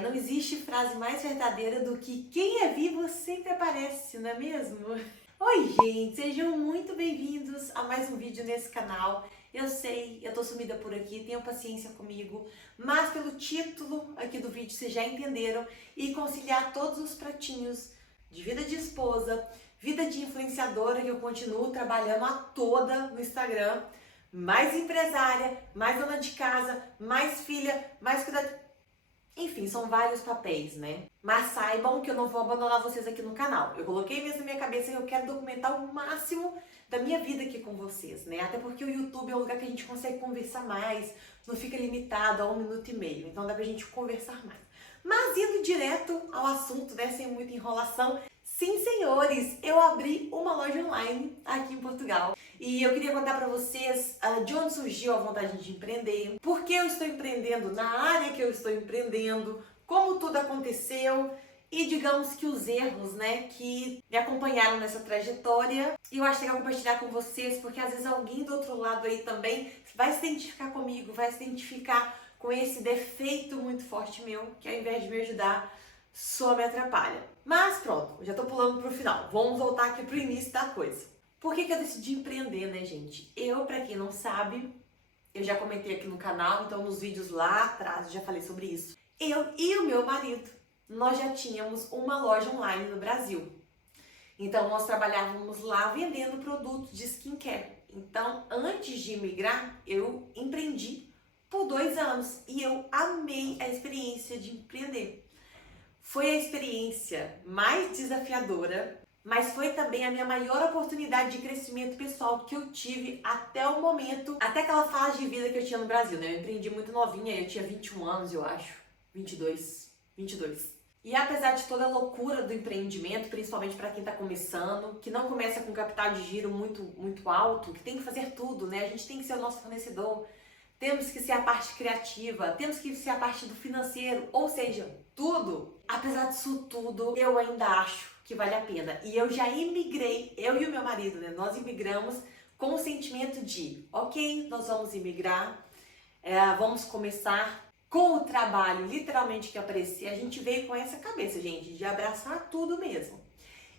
Não existe frase mais verdadeira do que quem é vivo sempre aparece, não é mesmo? Oi, gente, sejam muito bem-vindos a mais um vídeo nesse canal. Eu sei, eu tô sumida por aqui, tenham paciência comigo, mas pelo título aqui do vídeo vocês já entenderam, e conciliar todos os pratinhos de vida de esposa, vida de influenciadora, que eu continuo trabalhando a toda no Instagram, mais empresária, mais dona de casa, mais filha, mais cuidadora. Enfim, são vários papéis, né? Mas saibam que eu não vou abandonar vocês aqui no canal. Eu coloquei mesmo na minha cabeça que eu quero documentar o máximo da minha vida aqui com vocês, né? Até porque o YouTube é um lugar que a gente consegue conversar mais, não fica limitado a 1 minuto e meio, então dá pra gente conversar mais. Mas indo direto ao assunto, né? Sem muita enrolação. Sim, senhores, eu abri uma loja online aqui em Portugal. E eu queria contar para vocês de onde surgiu a vontade de empreender, por que eu estou empreendendo na área que eu estou empreendendo, como tudo aconteceu e digamos que os erros, né, que me acompanharam nessa trajetória. E eu acho legal compartilhar com vocês, porque às vezes alguém do outro lado aí também vai se identificar comigo, vai se identificar com esse defeito muito forte meu, que ao invés de me ajudar, só me atrapalha. Mas pronto, já tô pulando pro final. Vamos voltar aqui pro início da coisa. Por que eu decidi empreender, né, gente? Eu, pra quem não sabe, eu já comentei aqui no canal, então nos vídeos lá atrás eu já falei sobre isso. Eu e o meu marido, nós já tínhamos uma loja online no Brasil. Então nós trabalhávamos lá vendendo produtos de skincare. Então, antes de imigrar, eu empreendi por 2 anos e eu amei a experiência de empreender. Foi a experiência mais desafiadora, mas foi também a minha maior oportunidade de crescimento pessoal que eu tive até o momento, até aquela fase de vida que eu tinha no Brasil, né? Eu empreendi muito novinha, eu tinha 21 anos, eu acho, 22. E apesar de toda a loucura do empreendimento, principalmente para quem está começando, que não começa com capital de giro muito alto, que tem que fazer tudo, né? A gente tem que ser o nosso fornecedor, temos que ser a parte criativa, temos que ser a parte do financeiro, ou seja, tudo. Apesar disso tudo, eu ainda acho que vale a pena. E eu já imigrei, eu e o meu marido, né? Nós imigramos com o sentimento de, ok, nós vamos imigrar, vamos começar com o trabalho, literalmente, que aparecia. A gente veio com essa cabeça, gente, de abraçar tudo mesmo.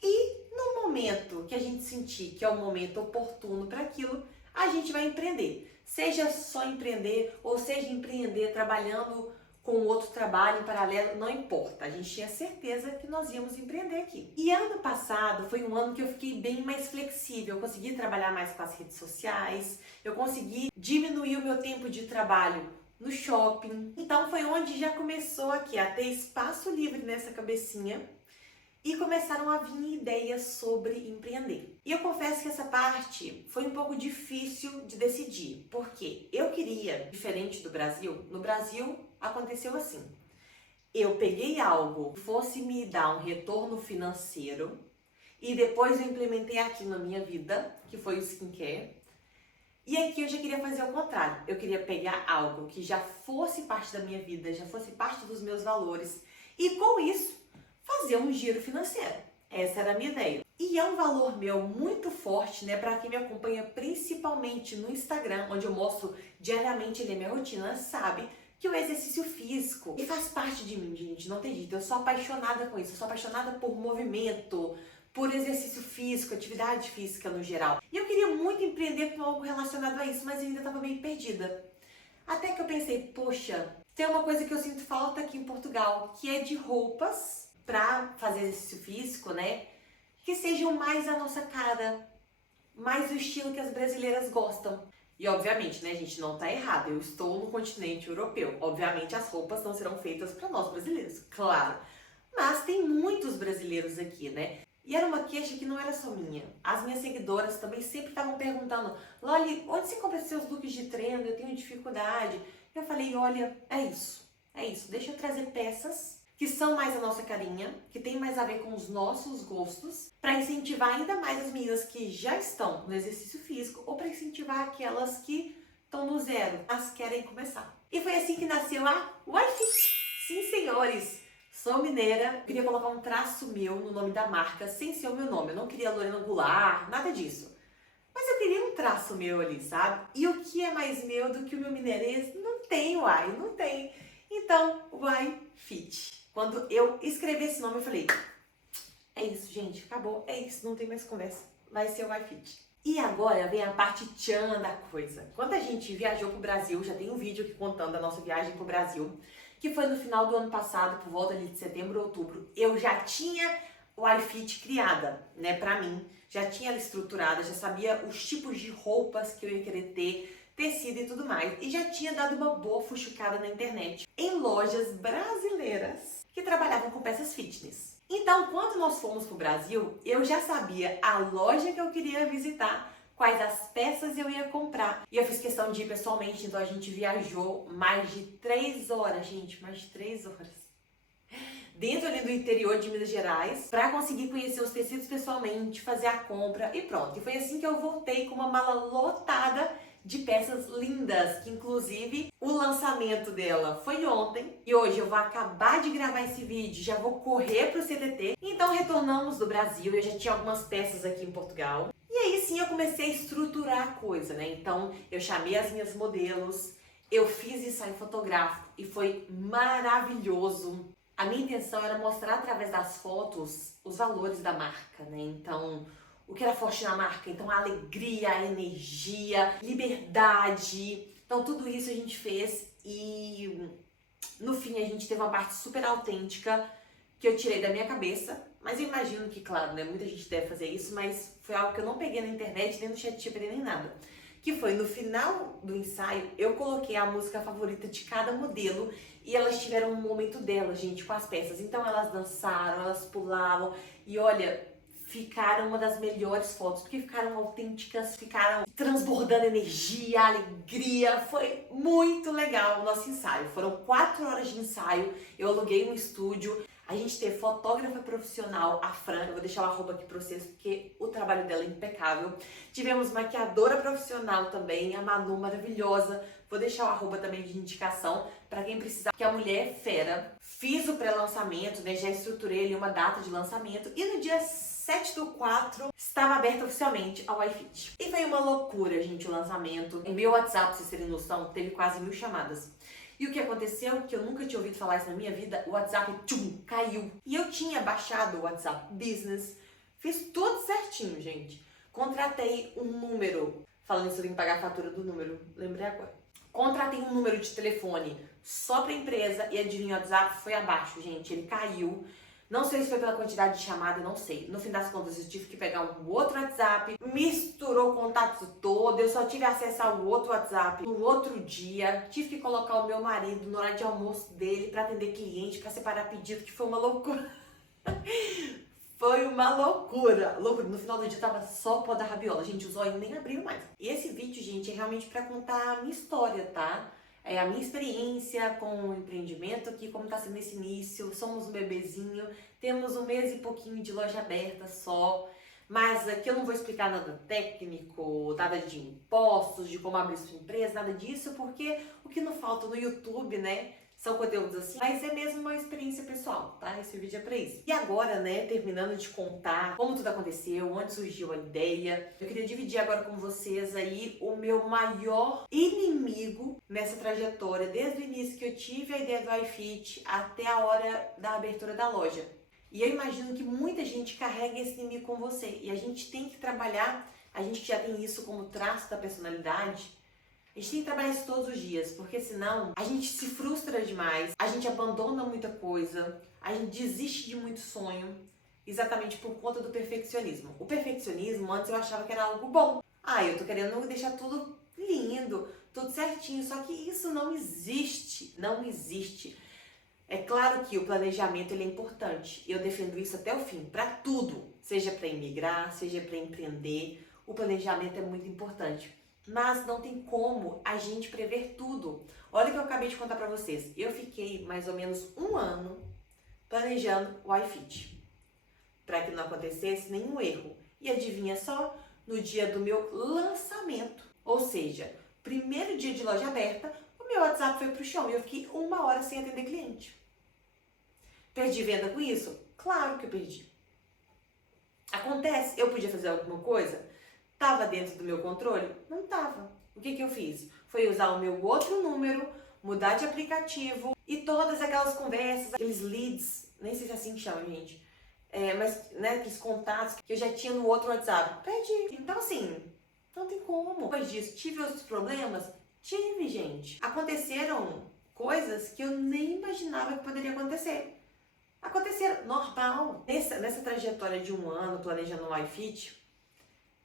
E no momento que a gente sentir que é o momento oportuno para aquilo, a gente vai empreender. Seja só empreender ou seja empreender trabalhando com outro trabalho em paralelo, não importa. A gente tinha certeza que nós íamos empreender aqui. E ano passado foi um ano que eu fiquei bem mais flexível. Eu consegui trabalhar mais com as redes sociais, eu consegui diminuir o meu tempo de trabalho no shopping. Então foi onde já começou aqui a ter espaço livre nessa cabecinha e começaram a vir ideias sobre empreender. E eu confesso que essa parte foi um pouco difícil de decidir, porque eu queria, diferente do Brasil, no Brasil aconteceu assim. Eu peguei algo que fosse me dar um retorno financeiro e depois eu implementei aqui na minha vida, que foi o skincare. E aqui eu já queria fazer o contrário. Eu queria pegar algo que já fosse parte da minha vida, já fosse parte dos meus valores e com isso fazer um giro financeiro. Essa era a minha ideia. E é um valor meu muito forte, né, para quem me acompanha principalmente no Instagram, onde eu mostro diariamente ali a minha rotina, sabe que o exercício físico ele faz parte de mim, gente, não tem jeito. Eu sou apaixonada com isso, eu sou apaixonada por movimento, por exercício físico, atividade física no geral. E eu queria muito empreender com algo relacionado a isso, mas eu ainda estava meio perdida. Até que eu pensei, poxa, tem uma coisa que eu sinto falta aqui em Portugal, que é de roupas para fazer exercício físico, né? Que sejam mais a nossa cara, mais o estilo que as brasileiras gostam. E obviamente, né, gente, não tá errado. Eu estou no continente europeu. Obviamente as roupas não serão feitas para nós brasileiros, claro. Mas tem muitos brasileiros aqui, né? E era uma queixa que não era só minha. As minhas seguidoras também sempre estavam perguntando: Loli, onde você compra seus looks de treino? Eu tenho dificuldade. Eu falei, olha, é isso. Deixa eu trazer peças que são mais a nossa carinha, que tem mais a ver com os nossos gostos, para incentivar ainda mais as meninas que já estão no exercício físico ou para incentivar aquelas que estão no zero, mas querem começar. E foi assim que nasceu a YFit. Sim, senhores, sou mineira, queria colocar um traço meu no nome da marca, sem ser o meu nome. Eu não queria Lorena Goulart, nada disso. Mas eu queria um traço meu ali, sabe? E o que é mais meu do que o meu mineirês? Não tem, uai, não tem. Então, iFit. Quando eu escrevi esse nome, eu falei, é isso, gente, acabou, é isso, não tem mais conversa, vai ser o iFit. E agora vem a parte tchan da coisa. Quando a gente viajou pro Brasil, já tem um vídeo aqui contando a nossa viagem pro Brasil, que foi no final do ano passado, por volta ali de setembro, outubro, eu já tinha o iFit criada, né, pra mim, já tinha ela estruturada, já sabia os tipos de roupas que eu ia querer ter, tecido e tudo mais, e já tinha dado uma boa fuxicada na internet, em lojas brasileiras que trabalhavam com peças fitness. Então, quando nós fomos pro Brasil, eu já sabia a loja que eu queria visitar, quais as peças eu ia comprar. E eu fiz questão de ir pessoalmente, então a gente viajou mais de 3 horas, gente, mais de 3 horas. Dentro ali do interior de Minas Gerais, para conseguir conhecer os tecidos pessoalmente, fazer a compra e pronto. E foi assim que eu voltei com uma mala lotada de peças lindas, que inclusive o lançamento dela foi ontem. E hoje eu vou acabar de gravar esse vídeo, já vou correr pro CTT. Então retornamos do Brasil, eu já tinha algumas peças aqui em Portugal. E aí sim eu comecei a estruturar a coisa, né? Então eu chamei as minhas modelos, eu fiz ensaio fotográfico e foi maravilhoso. A minha intenção era mostrar através das fotos os valores da marca, né? Então, o que era forte na marca? Então, a alegria, a energia, liberdade. Então, tudo isso a gente fez e no fim a gente teve uma parte super autêntica que eu tirei da minha cabeça. Mas eu imagino que, claro, né? Muita gente deve fazer isso, mas foi algo que eu não peguei na internet, nem no ChatGPT, nem nada. Que foi no final do ensaio, eu coloquei a música favorita de cada modelo e elas tiveram um momento delas, gente, com as peças. Então elas dançaram, elas pulavam e olha, ficaram uma das melhores fotos, porque ficaram autênticas, ficaram transbordando energia, alegria. Foi muito legal o nosso ensaio. Foram 4 horas de ensaio, eu aluguei um estúdio. A gente teve fotógrafa profissional, a Fran, eu vou deixar o arroba aqui pra vocês, porque o trabalho dela é impecável. Tivemos maquiadora profissional também, a Manu, maravilhosa. Vou deixar o arroba também de indicação pra quem precisar, porque a mulher é fera. Fiz o pré-lançamento, né, já estruturei ali uma data de lançamento e no dia 7/4 estava aberto oficialmente ao iFit. E foi uma loucura, gente, o lançamento. O meu WhatsApp, pra vocês terem noção, teve quase 1000 chamadas. E o que aconteceu, que eu nunca tinha ouvido falar isso na minha vida, o WhatsApp, caiu. E eu tinha baixado o WhatsApp Business, fiz tudo certinho, gente. Contratei um número, falando isso, eu tenho que pagar a fatura do número, lembrei agora. Contratei um número de telefone só pra empresa e adivinha, o WhatsApp foi abaixo, gente, ele caiu. Não sei se foi pela quantidade de chamada, não sei. No fim das contas, eu tive que pegar um outro WhatsApp, misturou o contato todo, eu só tive acesso ao outro WhatsApp no outro dia. Tive que colocar o meu marido no horário de almoço dele para atender cliente, para separar pedido, que foi uma loucura. Foi uma loucura. No final do dia tava só o pó da rabiola. Gente, os olhos nem abriram mais. E esse vídeo, gente, é realmente para contar a minha história, tá? É a minha experiência com o empreendimento aqui, como tá sendo esse início. Somos um bebezinho, temos 1 mês e pouquinho de loja aberta só. Mas aqui eu não vou explicar nada técnico, nada de impostos, de como abrir sua empresa, nada disso, porque o que não falta no YouTube, né? São conteúdos assim, mas é mesmo uma experiência pessoal, tá? Esse vídeo é pra isso. E agora, né, terminando de contar como tudo aconteceu, onde surgiu a ideia, eu queria dividir agora com vocês aí o meu maior inimigo nessa trajetória, desde o início que eu tive a ideia do iFit até a hora da abertura da loja. E eu imagino que muita gente carrega esse inimigo com você. E a gente tem que trabalhar, a gente que já tem isso como traço da personalidade, a gente tem que trabalhar isso todos os dias, porque senão a gente se frustra demais, a gente abandona muita coisa, a gente desiste de muito sonho, exatamente por conta do perfeccionismo. O perfeccionismo, antes eu achava que era algo bom. Eu tô querendo deixar tudo lindo, tudo certinho, só que isso não existe, não existe. É claro que o planejamento ele é importante, eu defendo isso até o fim, para tudo, seja para emigrar, seja para empreender, o planejamento é muito importante. Mas não tem como a gente prever tudo. Olha o que eu acabei de contar pra vocês. Eu fiquei mais ou menos 1 ano planejando o iFit, para que não acontecesse nenhum erro. E adivinha só, no dia do meu lançamento, ou seja, primeiro dia de loja aberta, o meu WhatsApp foi pro chão e eu fiquei 1 hora sem atender cliente. Perdi venda com isso? Claro que eu perdi. Acontece, eu podia fazer alguma coisa? Tava dentro do meu controle? Não tava. O que eu fiz? Foi usar o meu outro número, mudar de aplicativo, E todas aquelas conversas, aqueles leads, nem sei se é assim que chama, gente. Mas, né, aqueles contatos que eu já tinha no outro WhatsApp. Perdi. Então, assim, não tem como. Depois disso, tive outros problemas? Tive, gente. Aconteceram coisas que eu nem imaginava que poderia acontecer. Aconteceram, normal. Nessa trajetória de um ano planejando um iFit,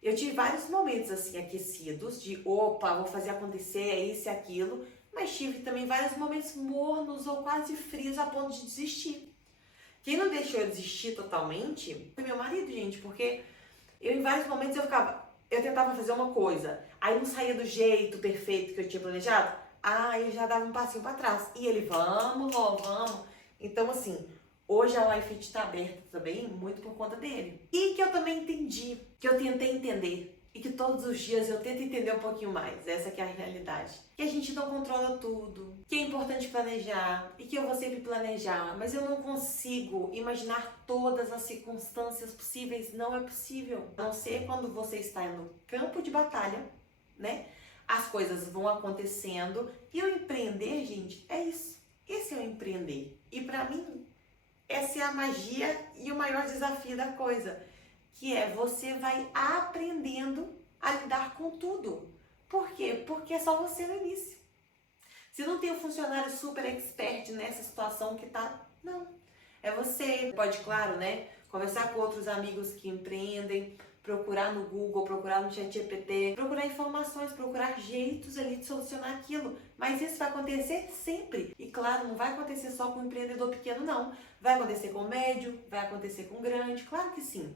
eu tive vários momentos assim aquecidos, de opa, vou fazer acontecer, é isso e aquilo, mas tive também vários momentos mornos ou quase frios a ponto de desistir. Quem não deixou eu desistir totalmente foi meu marido, gente, porque em vários momentos eu tentava fazer uma coisa, aí não saía do jeito perfeito que eu tinha planejado, aí eu já dava um passinho para trás. E ele, vamos, Ló, vamos. Então, assim, hoje a iFit está aberta também, muito por conta dele. E que eu também entendi, que eu tentei entender. E que todos os dias eu tento entender um pouquinho mais, essa que é a realidade. Que a gente não controla tudo, que é importante planejar, e que eu vou sempre planejar, mas eu não consigo imaginar todas as circunstâncias possíveis, não é possível. A não ser quando você está no campo de batalha, né? As coisas vão acontecendo, e o empreender, gente, é isso. Esse é o empreender. E para mim, essa é a magia e o maior desafio da coisa, que é você vai aprendendo a lidar com tudo. Por quê? Porque é só você no início. Se não tem um funcionário super expert nessa situação que tá, não. É você. Pode, claro, né? Conversar com outros amigos que empreendem, procurar no Google, procurar no ChatGPT, procurar informações, procurar jeitos ali de solucionar aquilo. Mas isso vai acontecer sempre. E claro, não vai acontecer só com o empreendedor pequeno, não. Vai acontecer com o médio, vai acontecer com o grande, claro que sim.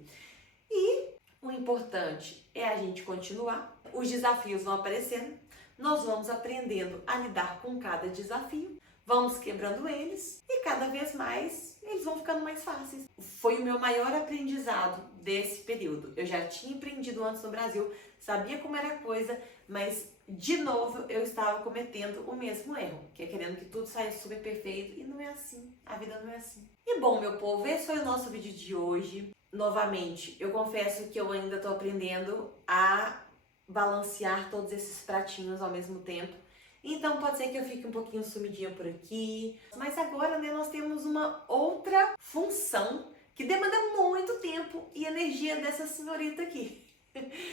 E o importante é a gente continuar. Os desafios vão aparecendo, nós vamos aprendendo a lidar com cada desafio, vamos quebrando eles e cada vez mais eles vão ficando mais fáceis. Foi o meu maior aprendizado desse período. Eu já tinha empreendido antes no Brasil, sabia como era a coisa, mas de novo eu estava cometendo o mesmo erro, que é querendo que tudo saia super perfeito, e não é assim, a vida não é assim. E bom, meu povo, esse foi o nosso vídeo de hoje. Novamente, eu confesso que eu ainda estou aprendendo a balancear todos esses pratinhos ao mesmo tempo. Então pode ser que eu fique um pouquinho sumidinha por aqui. Mas agora, né, nós temos uma outra função que demanda muito tempo e energia dessa senhorita aqui.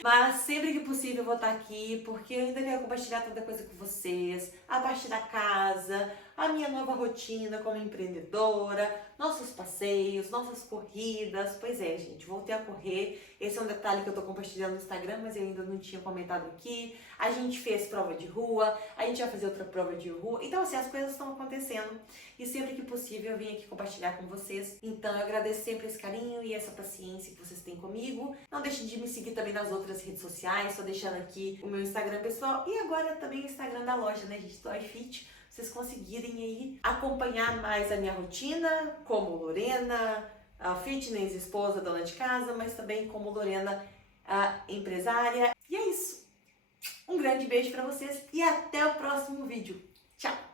Mas sempre que possível eu vou estar aqui, porque eu ainda quero compartilhar tanta coisa com vocês, a partir da casa, a minha nova rotina como empreendedora, nossos passeios, nossas corridas. Pois é, gente, voltei a correr. Esse é um detalhe que eu tô compartilhando no Instagram, mas eu ainda não tinha comentado aqui. A gente fez prova de rua, a gente vai fazer outra prova de rua. Então, assim, as coisas estão acontecendo e sempre que possível eu vim aqui compartilhar com vocês. Então, eu agradeço sempre esse carinho e essa paciência que vocês têm comigo. Não deixem de me seguir também nas outras redes sociais, só deixando aqui o meu Instagram pessoal e agora também o Instagram da loja, né, gente, do iFit. Vocês conseguirem aí acompanhar mais a minha rotina, como Lorena, a fitness, esposa, dona de casa, mas também como Lorena, a empresária. E é isso. Um grande beijo para vocês e até o próximo vídeo. Tchau!